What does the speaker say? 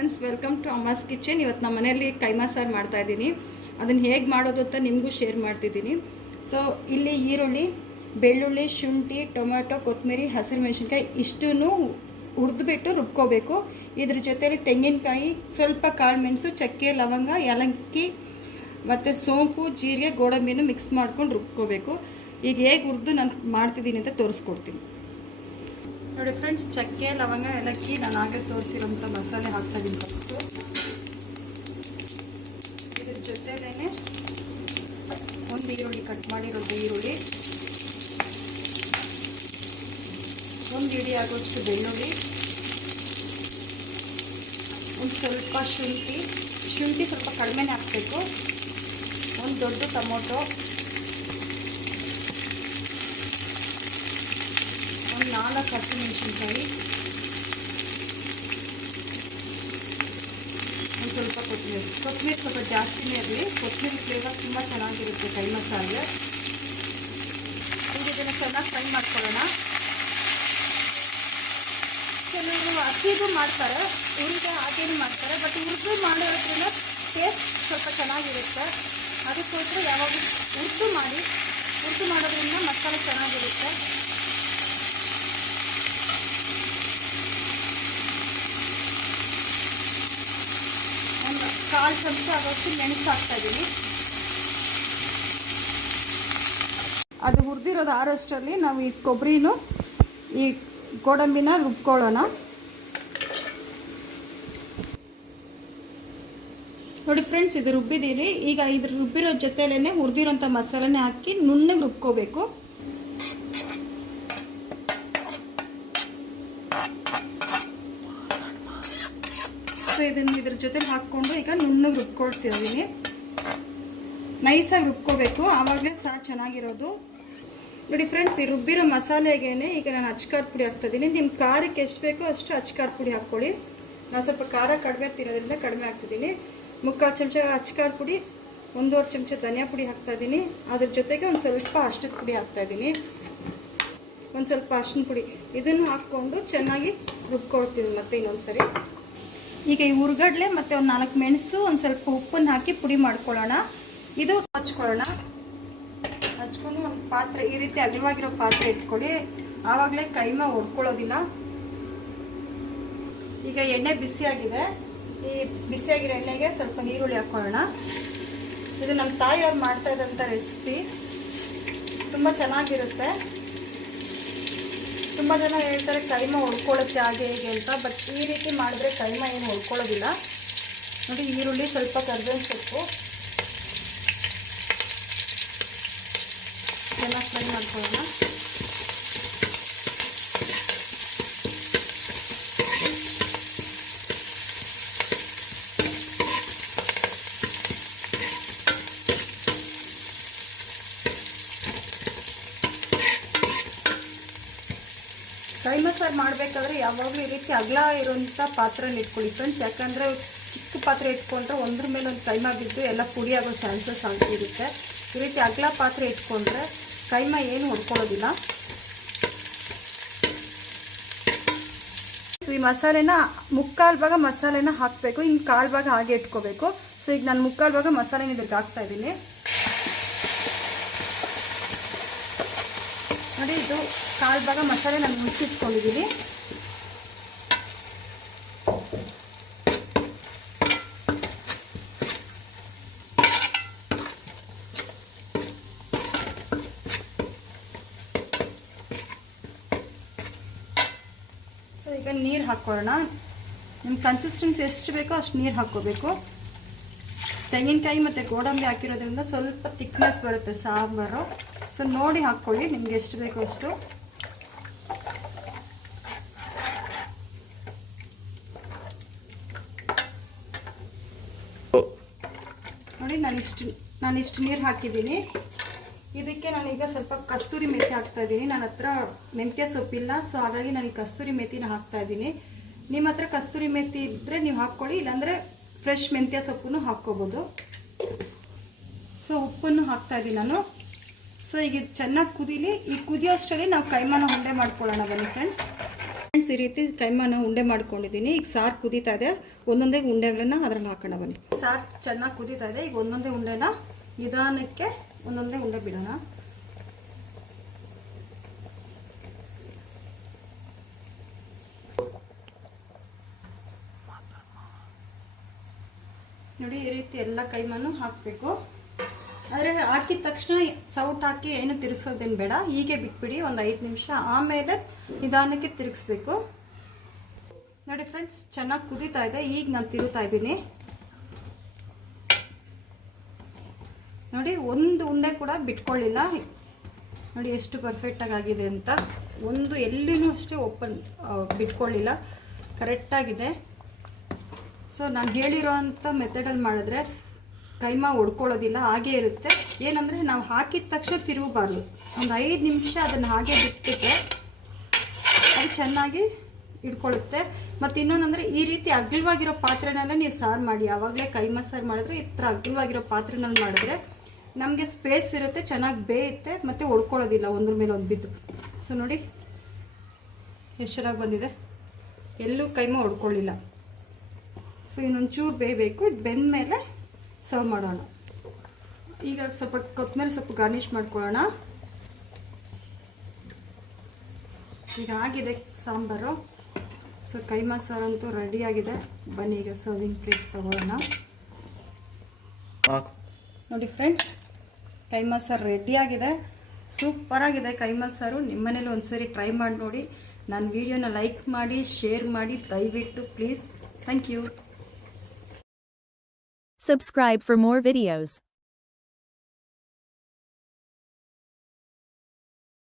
Friends, welcome to Amma's kitchen. ಇವತ್ತು ನಮ್ಮ ಮನೆಯಲ್ಲಿ ಕೈಮಾ ಸಾರು ಮಾಡ್ತಾಯಿದ್ದೀನಿ. ಅದನ್ನು ಹೇಗೆ ಮಾಡೋದು ಅಂತ ನಿಮಗೂ ಶೇರ್ ಮಾಡ್ತಿದ್ದೀನಿ. ಸೊ ಇಲ್ಲಿ ಈರುಳ್ಳಿ, ಬೆಳ್ಳುಳ್ಳಿ, ಶುಂಠಿ, ಟೊಮೆಟೊ, ಕೊತ್ತಂಬರಿ, ಹಸಿರು ಮೆಣಸಿನ್ಕಾಯಿ ಇಷ್ಟನ್ನು ಹುರಿದ್ಬಿಟ್ಟು ರುಬ್ಕೋಬೇಕು. ಇದ್ರ ಜೊತೆಲಿ ತೆಂಗಿನಕಾಯಿ, ಸ್ವಲ್ಪ ಕಾಳು ಮೆಣಸು, ಚಕ್ಕೆ, ಲವಂಗ, ಏಲಕ್ಕಿ ಮತ್ತು ಸೋಂಪು, ಜೀರಿಗೆ, ಗೋಡಂಬಿನೂ ಮಿಕ್ಸ್ ಮಾಡ್ಕೊಂಡು ರುಬ್ಕೋಬೇಕು. ಈಗ ಹೇಗೆ ಹುರಿದು ನಾನು ಮಾಡ್ತಿದ್ದೀನಿ ಅಂತ ತೋರಿಸ್ಕೊಡ್ತೀನಿ ನೋಡಿ ಫ್ರೆಂಡ್ಸ್. ಚಕ್ಕೆ, ಲವಂಗ, ಏಲಕ್ಕಿ ನಾನು ಆಗಲೇ ತೋರಿಸಿರೋಂಥ ಮಸಾಲೆ ಹಾಕ್ತಾಯಿದ್ದೀನಿ ಫಸ್ಟು. ಇದ್ರ ಜೊತೆಲೇ ಒಂದು ಈರುಳ್ಳಿ, ಕಟ್ ಮಾಡಿರೋದು ಈರುಳ್ಳಿ, ಒಂದು ಇಡಿ ಆಗೋಷ್ಟು ಬೆಳ್ಳುಳ್ಳಿ, ಒಂದು ಸ್ವಲ್ಪ ಶುಂಠಿ ಸ್ವಲ್ಪ ಕಡಿಮೆನೇ ಹಾಕಬೇಕು, ಒಂದು ದೊಡ್ಡ ಟೊಮೊಟೊ, ಒಂದು 4 ಹಸಿಮೆಣಸಿನ್ಕಾಯಿ, ಒಂದು ಸ್ವಲ್ಪ ಕೊತ್ತಂಬರಿ ಸ್ವಲ್ಪ ಜಾಸ್ತಿನೇ ಇರಲಿ. ಕೊತ್ತಂಬರಿ ಫ್ಲೇವರ್ ತುಂಬ ಚೆನ್ನಾಗಿರುತ್ತೆ ಕೈ ಮಸಾಲೆ. ಈಗ ಇದನ್ನು ಚೆನ್ನಾಗಿ ಫ್ರೈ ಮಾಡ್ಕೊಳ್ಳೋಣ. ಕೆಲವರು ಹಸಿದು ಮಾಡ್ತಾರೆ, ಹುರಿದು ಹಾಗೇನು ಮಾಡ್ತಾರೆ. ಬಟ್ ಹುರಿದು ಮಾಡೋದ್ರಿಂದ ಟೇಸ್ಟ್ ಸ್ವಲ್ಪ ಚೆನ್ನಾಗಿರುತ್ತೆ. ಅದಕ್ಕೋಸ್ಕರ ಯಾವಾಗಲೂ ಹುರಿದು ಮಾಡೋದ್ರಿಂದ ಮಸಾಲೆ ಚೆನ್ನಾಗಿರುತ್ತೆ. ಒಂದು 1/4 ಚಮಚ ಆಗೋಷ್ಟು ಮೆಣಸು ಹಾಕ್ತಾಯಿದ್ದೀನಿ. ಅದು ಹುರಿದಿರೋದು ಆರೋಷ್ಟರಲ್ಲಿ ನಾವು ಈ ಕೊಬ್ಬರಿನೂ ಈ ಗೋಡಂಬಿನ ರುಬ್ಕೊಳ್ಳೋಣ. ನೋಡಿ ಫ್ರೆಂಡ್ಸ್, ಇದು ರುಬ್ಬಿದ್ದೀರಿ. ಈಗ ಇದ್ರ ರುಬ್ಬಿರೋ ಜೊತೆಲೇ ಹುರಿದಿರೋಂಥ ಮಸಾಲೆನೇ ಹಾಕಿ ನುಣ್ಣಗೆ ರುಬ್ಕೋಬೇಕು. ಸೊ ಇದನ್ನು ಇದ್ರ ಜೊತೆಲಿ ಹಾಕ್ಕೊಂಡು ಈಗ ನುಣ್ಣಗೆ ರುಬ್ಕೊಳ್ತಿದ್ದೀನಿ. ನೈಸಾಗಿ ರುಬ್ಕೋಬೇಕು, ಆವಾಗಲೇ ಸಾರು ಚೆನ್ನಾಗಿರೋದು. ನೋಡಿ ಫ್ರೆಂಡ್ಸ್, ಈ ರುಬ್ಬಿರೋ ಮಸಾಲೆಗೇನೆ ಈಗ ನಾನು ಅಚ್ಕಾರದ ಪುಡಿ ಹಾಕ್ತಾಯಿದ್ದೀನಿ. ನಿಮ್ಮ ಖಾರಕ್ಕೆ ಎಷ್ಟು ಬೇಕೋ ಅಷ್ಟು ಅಚ್ಕಾರದ ಪುಡಿ ಹಾಕ್ಕೊಳ್ಳಿ. ನಾನು ಸ್ವಲ್ಪ ಖಾರ ಕಡಿಮೆ ತಿನ್ನೋದ್ರಿಂದ ಕಡಿಮೆ ಹಾಕ್ತಿದ್ದೀನಿ. 3/4 ಚಮಚ ಅಚ್ಕಾರದ ಪುಡಿ, 1.5 ಚಮಚ ಧನಿಯಾ ಪುಡಿ ಹಾಕ್ತಾಯಿದ್ದೀನಿ. ಅದ್ರ ಜೊತೆಗೆ ಒಂದು ಸ್ವಲ್ಪ ಅರಿಶಿಣದ ಪುಡಿ ಹಾಕ್ತಾಯಿದ್ದೀನಿ, ಒಂದು ಸ್ವಲ್ಪ ಅರಿಶಿನ ಪುಡಿ. ಇದನ್ನು ಹಾಕ್ಕೊಂಡು ಚೆನ್ನಾಗಿ ರುಬ್ಕೊಳ್ತೀನಿ ಮತ್ತೆ ಇನ್ನೊಂದು ಸರಿ. ಈಗ ಈ ಹುರ್ಗಡ್ಲೆ ಮತ್ತು ಒಂದು 4 ಮೆಣಸು, ಒಂದು ಸ್ವಲ್ಪ ಉಪ್ಪನ್ನು ಹಾಕಿ ಪುಡಿ ಮಾಡ್ಕೊಳ್ಳೋಣ. ಇದು ಹಚ್ಕೊಳ್ಳೋಣ. ಹಚ್ಕೊಂಡು ಒಂದು ಪಾತ್ರೆ, ಈ ರೀತಿ ಅಗಲವಾಗಿರೋ ಪಾತ್ರೆ ಇಟ್ಕೊಳ್ಳಿ. ಆವಾಗಲೇ ಕೈಮಾ ಹೊಡ್ಕೊಳ್ಳೋದಿಲ್ಲ. ಈಗ ಎಣ್ಣೆ ಬಿಸಿಯಾಗಿದೆ. ಈ ಬಿಸಿಯಾಗಿರೋ ಎಣ್ಣೆಗೆ ಸ್ವಲ್ಪ ಈರುಳ್ಳಿ ಹಾಕ್ಕೊಳ್ಳೋಣ. ಇದು ನಮ್ಮ ತಾಯಿಯವ್ರು ಮಾಡ್ತಾ ಇದ್ದಂಥ ರೆಸಿಪಿ, ತುಂಬ ಚೆನ್ನಾಗಿರುತ್ತೆ. ತುಂಬ ಜನ ಹೇಳ್ತಾರೆ ಕೈಮಾ ಹೊಡ್ಕೊಳ್ಳುತ್ತೆ ಹಾಗೆ ಹೇಗೆ ಅಂತ. ಬಟ್ ಈ ರೀತಿ ಮಾಡಿದ್ರೆ ಕೈಮಾ ಏನು ಹೊಡ್ಕೊಳ್ಳೋದಿಲ್ಲ. ನೋಡಿ, ಈರುಳ್ಳಿ, ಸ್ವಲ್ಪ ಕರಿಬೇವಿನ ಸೊಪ್ಪು ಚೆನ್ನಾಗಿ ಫ್ರೈ ಮಾಡ್ಕೊಳ್ಳೋಣ. ಕೈಮಾ ಸಾರು ಮಾಡಬೇಕಾದ್ರೆ ಯಾವಾಗಲೂ ಈ ರೀತಿ ಅಗಲ ಇರೋಂಥ ಪಾತ್ರೆನ ಇಟ್ಕೊಳ್ಳಿ ಫ್ರೆಂಡ್ಸ್. ಯಾಕಂದರೆ ಚಿಕ್ಕ ಪಾತ್ರೆ ಇಟ್ಕೊಂಡ್ರೆ ಒಂದ್ರ ಮೇಲೆ ಒಂದು ಕೈಮಾ ಬಿದ್ದು ಎಲ್ಲ ಪುಡಿ ಆಗೋ ಚಾನ್ಸಸ್ ಆಗಿರುತ್ತೆ. ಈ ರೀತಿ ಅಗಲ ಪಾತ್ರೆ ಇಟ್ಕೊಂಡ್ರೆ ಕೈಮಾ ಏನು ಹೊಡ್ಕೊಳ್ಳೋದಿಲ್ಲ. ಈ ಮಸಾಲೆನ 3/4 ಭಾಗ ಮಸಾಲೆನ ಹಾಕಬೇಕು, ಇನ್ನು 1/4 ಭಾಗ ಹಾಗೆ ಇಟ್ಕೋಬೇಕು. ಸೊ ಈಗ ನಾನು 3/4 ಭಾಗ ಮಸಾಲೆನ ಇದ್ರಿಗೆ ಹಾಕ್ತಾಯಿದ್ದೀನಿ. ನೋಡಿ, ಇದು 1/4 ಭಾಗ ಮಸಾಲೆ ನಾನು ಮುಗಿಸಿಟ್ಕೊಂಡಿದ್ದೀನಿ. ಸೊ ಈಗ ನೀರು ಹಾಕ್ಕೊಳ್ಳೋಣ. ನಿಮ್ಮ ಕನ್ಸಿಸ್ಟೆನ್ಸಿ ಎಷ್ಟು ಬೇಕೋ ಅಷ್ಟು ನೀರು ಹಾಕ್ಕೋಬೇಕು. ತೆಂಗಿನಕಾಯಿ ಮತ್ತು ಗೋಡಂಬಿ ಹಾಕಿರೋದ್ರಿಂದ ಸ್ವಲ್ಪ ಥಿಕ್ನೆಸ್ ಬರುತ್ತೆ ಸಾಂಬಾರು. ಸೊ ನೋಡಿ ಹಾಕ್ಕೊಳ್ಳಿ, ನಿಮ್ಗೆ ಎಷ್ಟು ಬೇಕೋ ಅಷ್ಟು. ನೋಡಿ, ನಾನಿಷ್ಟು ನೀರು ಹಾಕಿದ್ದೀನಿ. ಇದಕ್ಕೆ ನಾನೀಗ ಸ್ವಲ್ಪ ಕಸ್ತೂರಿ ಮೆಥಿ ಹಾಕ್ತಾ ಇದ್ದೀನಿ. ನನ್ನ ಹತ್ರ ಮೆಂತ್ಯ ಸೊಪ್ಪಿಲ್ಲ, ಸೊ ಹಾಗಾಗಿ ನಾನು ಕಸ್ತೂರಿ ಮೆಥಿನ ಹಾಕ್ತಾ ಇದ್ದೀನಿ. ನಿಮ್ಮ ಹತ್ರ ಕಸ್ತೂರಿ ಮೆಥಿ ಇದ್ದರೆ ನೀವು ಹಾಕ್ಕೊಳ್ಳಿ, ಇಲ್ಲಾಂದರೆ ಫ್ರೆಶ್ ಮೆಂತ್ಯ ಸೊಪ್ಪನ್ನು ಹಾಕ್ಕೋಬೋದು. ಸೊ ಉಪ್ಪನ್ನು ಹಾಕ್ತಾ ಇದ್ದೀನಿ ನಾನು. ಸೊ ಈಗ ಚೆನ್ನಾಗಿ ಕುದೀಲಿ. ಈ ಕುದಿಯೋಷ್ಟರಲ್ಲಿ ನಾವು ಕೈಮಾನ ಉಂಡೆ ಮಾಡ್ಕೊಳ್ಳೋಣ ಬನ್ನಿ ಫ್ರೆಂಡ್ಸ್. ಈ ರೀತಿ ಕೈಮಾನ ಉಂಡೆ ಮಾಡ್ಕೊಂಡಿದ್ದೀನಿ. ಈಗ ಸಾರು ಕುದೀತಾ ಇದೆ, ಒಂದೊಂದೇ ಉಂಡೆಗಳನ್ನ ಅದ್ರಲ್ಲಿ ಹಾಕೋಣ ಬನ್ನಿ. ಸಾರು ಚೆನ್ನಾಗಿ ಕುದೀತಾ ಇದೆ, ಈಗ ಒಂದೊಂದೇ ಉಂಡೆನ ನಿಧಾನಕ್ಕೆ ಒಂದೊಂದೇ ಉಂಡೆ ಬಿಡೋಣ. ನೋಡಿ ಈ ರೀತಿ ಎಲ್ಲ ಕೈಮಾನು ಹಾಕಬೇಕು. ಆದರೆ ಹಾಕಿದ ತಕ್ಷಣ ಸೌಟ್ ಹಾಕಿ ಏನು ತಿರ್ಸೋದೇನು ಬೇಡ, ಹೀಗೆ ಬಿಟ್ಬಿಡಿ ಒಂದು 5 ನಿಮಿಷ, ಆಮೇಲೆ ನಿಧಾನಕ್ಕೆ ತಿರುಗಿಸ್ಬೇಕು. ನೋಡಿ ಫ್ರೆಂಡ್ಸ್, ಚೆನ್ನಾಗಿ ಕುದೀತಾ ಇದೆ. ಈಗ ನಾನು ತಿರುಗ್ತಾ ಇದ್ದೀನಿ. ನೋಡಿ ಒಂದು ಉಂಡೆ ಕೂಡ ಬಿಟ್ಕೊಳ್ಳಿಲ್ಲ. ನೋಡಿ ಎಷ್ಟು ಪರ್ಫೆಕ್ಟಾಗಿ ಆಗಿದೆ ಅಂತ. ಒಂದು ಎಲ್ಲಿನೂ ಅಷ್ಟೇ ಓಪನ್ ಬಿಟ್ಕೊಳ್ಳಿಲ್ಲ, ಕರೆಕ್ಟಾಗಿದೆ. ಸೊ ನಾನು ಹೇಳಿರೋ ಅಂಥ ಮೆಥಡಲ್ಲಿ ಮಾಡಿದ್ರೆ ಕೈಮಾ ಒಡ್ಕೊಳ್ಳೋದಿಲ್ಲ, ಹಾಗೇ ಇರುತ್ತೆ. ಏನಂದರೆ ನಾವು ಹಾಕಿದ ತಕ್ಷಣ ತಿರುಗಬಾರ್ದು, ಒಂದು 5 ನಿಮಿಷ ಅದನ್ನು ಹಾಗೆ ಬಿಟ್ಬಿಟ್ರೆ ಅದು ಚೆನ್ನಾಗಿ ಇಟ್ಕೊಳ್ಳುತ್ತೆ. ಮತ್ತು ಇನ್ನೊಂದಂದರೆ ಈ ರೀತಿ ಅಗಲವಾಗಿರೋ ಪಾತ್ರೆನಲ್ಲೇ ನೀವು ಸಾರು ಮಾಡಿ. ಆವಾಗಲೇ ಕೈಮಾ ಸಾರು ಮಾಡಿದ್ರೆ ಈ ಥರ ಅಗಲವಾಗಿರೋ ಪಾತ್ರೆನಲ್ಲಿ ಮಾಡಿದ್ರೆ ನಮಗೆ ಸ್ಪೇಸ್ ಇರುತ್ತೆ, ಚೆನ್ನಾಗಿ ಬೇಯುತ್ತೆ ಮತ್ತು ಒಡ್ಕೊಳ್ಳೋದಿಲ್ಲ ಒಂದ್ರ ಮೇಲೆ ಒಂದು ಬಿದ್ದು. ಸೊ ನೋಡಿ ಎಷ್ಟು ಚೆನ್ನಾಗಿ ಬಂದಿದೆ, ಎಲ್ಲೂ ಕೈಮಾ ಒಡ್ಕೊಳ್ಳಿಲ್ಲ. ಸೊ ಇನ್ನೊಂಚೂರು ಬೇಯಬೇಕು. ಇದು ಬೆಂದ ಮೇಲೆ ಸರ್ವ್ ಮಾಡೋಣ. ಈಗ ಸ್ವಲ್ಪ ಕೊತ್ತಂಬರಿ ಸೊಪ್ಪು ಗಾರ್ನಿಷ್ ಮಾಡ್ಕೊಳ್ಳೋಣ. ಈಗ ಆಗಿದೆ ಸಾಂಬಾರು. ಸೊ ಕೈಮಾ ಸಾರು ಅಂತೂ ರೆಡಿಯಾಗಿದೆ. ಬನ್ನಿ ಈಗ ಸರ್ವಿಂಗ್ ಪ್ಲೇಟ್ ತಗೊಳ್ಳೋಣ. ನೋಡಿ ಫ್ರೆಂಡ್ಸ್, ಕೈಮಾ ಸಾರು ರೆಡಿಯಾಗಿದೆ. ಸೂಪರಾಗಿದೆ ಕೈಮಾ ಸಾರು. ನಿಮ್ಮನೇಲಿ ಒಂದ್ಸರಿ ಟ್ರೈ ಮಾಡಿ ನೋಡಿ. ನನ್ನ ವಿಡಿಯೋನ ಲೈಕ್ ಮಾಡಿ, ಶೇರ್ ಮಾಡಿ ದಯವಿಟ್ಟು please. Thank you. Subscribe for more videos.